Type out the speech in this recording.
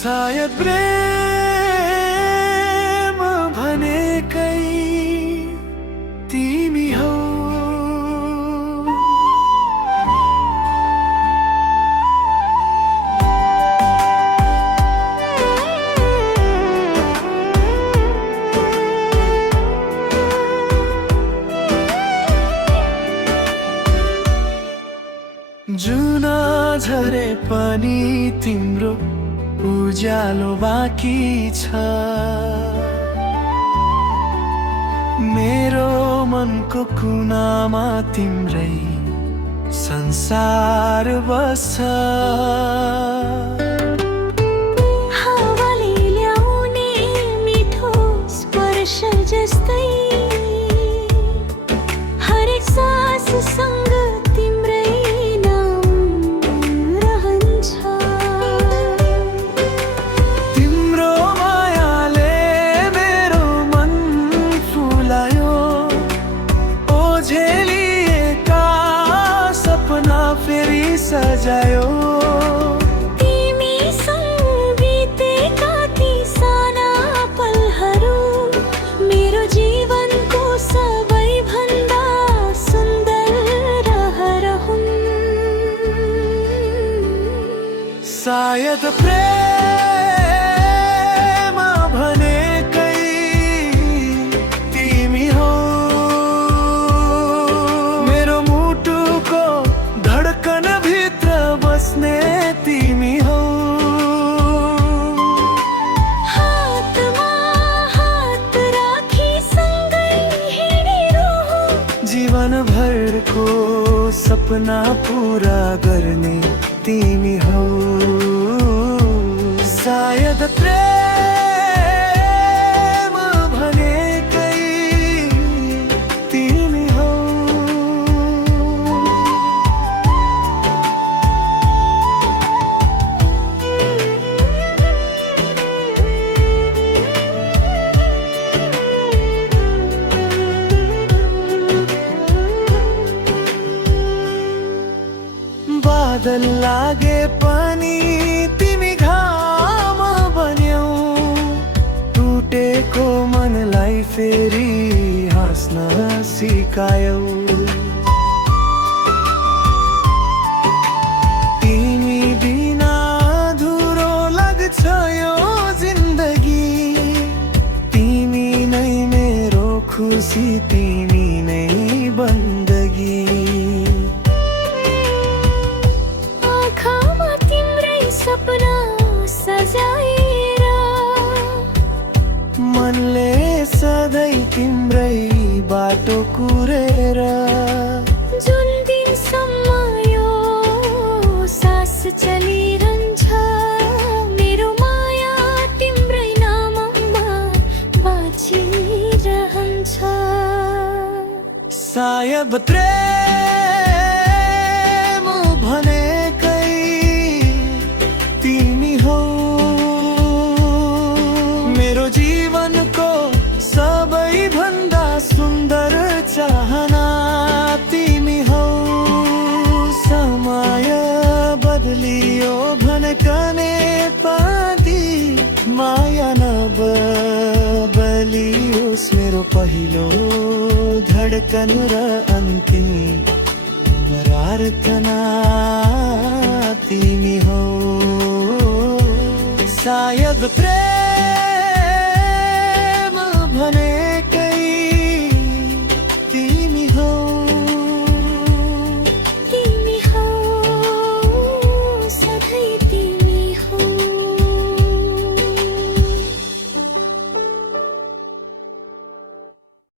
सायद प्रेम भनेकै तिमी हौ। जुना झरे पनि तिम्रो उज्यालो बाँकी छ। मेरो मनको कुनामा तिम्रै संसार बस्छ। हावाले ल्याउने मिठो स्पर्श जस्तै हरेक साससँग सजायो तिमीसँग बितेका ती साना पलहरू मेरो जीवनको सबैभन्दा सुन्दर रहर हुन्। सायद प्रेम भनेकै तिमी हौ। मेरो मुटुको धडकन बस्ने तिमी हौ। हातमा हात राखी सँगै हिँडिरहँ। जीवनभरको सपना पूरा गर्ने तिमी हौ। सायद प्रेम भनेकै तिमी हौ। बादल लागे पनि तिमी घाम बन्यौ। टुटेको मनलाई फेरि हाँस्न सिकायौ। तिमी बिना अधुरो लाग्छ यो जिन्दगी। तिमी नै मेरो खुसी, तिमी नै बन्दगी। सपना सजाएर मनले सधैँ तिम्रै बाटो कुरेर जुन दिनसम्म यो सास चलिरहन्छ मेरो माया तिम्रै नाममा बाँचिरहन्छ। सायद प्रेम भनेकै तिमी हौ। मेरो जीवनको सबैभन्दा सुन्दर चाहना तिमी हौ। समय बदलियो भनकने पाती माया नबदलियोस् मेरो पहिलो धडकन र अन्तिम प्रार्थना तिमी हौ। सायद प्रेम